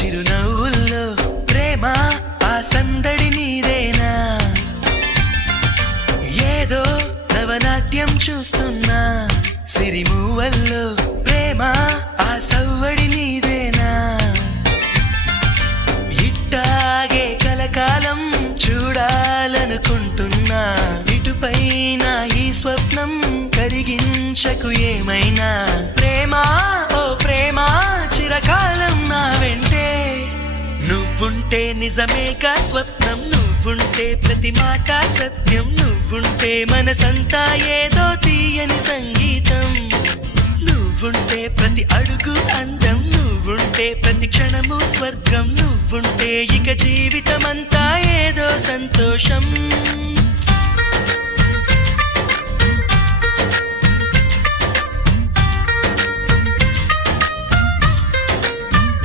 చిరునవ్వుల్లో ప్రేమ ఆ సందడి నీదేనా ఏదో నవనాట్యం చూస్తున్నా సిరిమూవల్లో ప్రేమ ఆ సవ్వడి నీదేనా ఇట్టాగే కలకాలం చూడాలనుకుంటున్నా ఇటుపైన ఈ స్వప్నం కరిగించకు ఏమైనా ప్రేమ ఓ ప్రేమ చిరకాలం నా వెంటే నువ్వుంటే నిజమేగా స్వప్నం నువ్వుంటే ప్రతి మాట సత్యం నువ్వుంటే మనసంతా ఏదో తీయని సంగీతం నువ్వుంటే ప్రతి అడుగు అందం నువ్వుంటే ప్రతి క్షణము స్వర్గం నువ్వుంటే ఇక జీవితమంతా ఏదో సంతోషం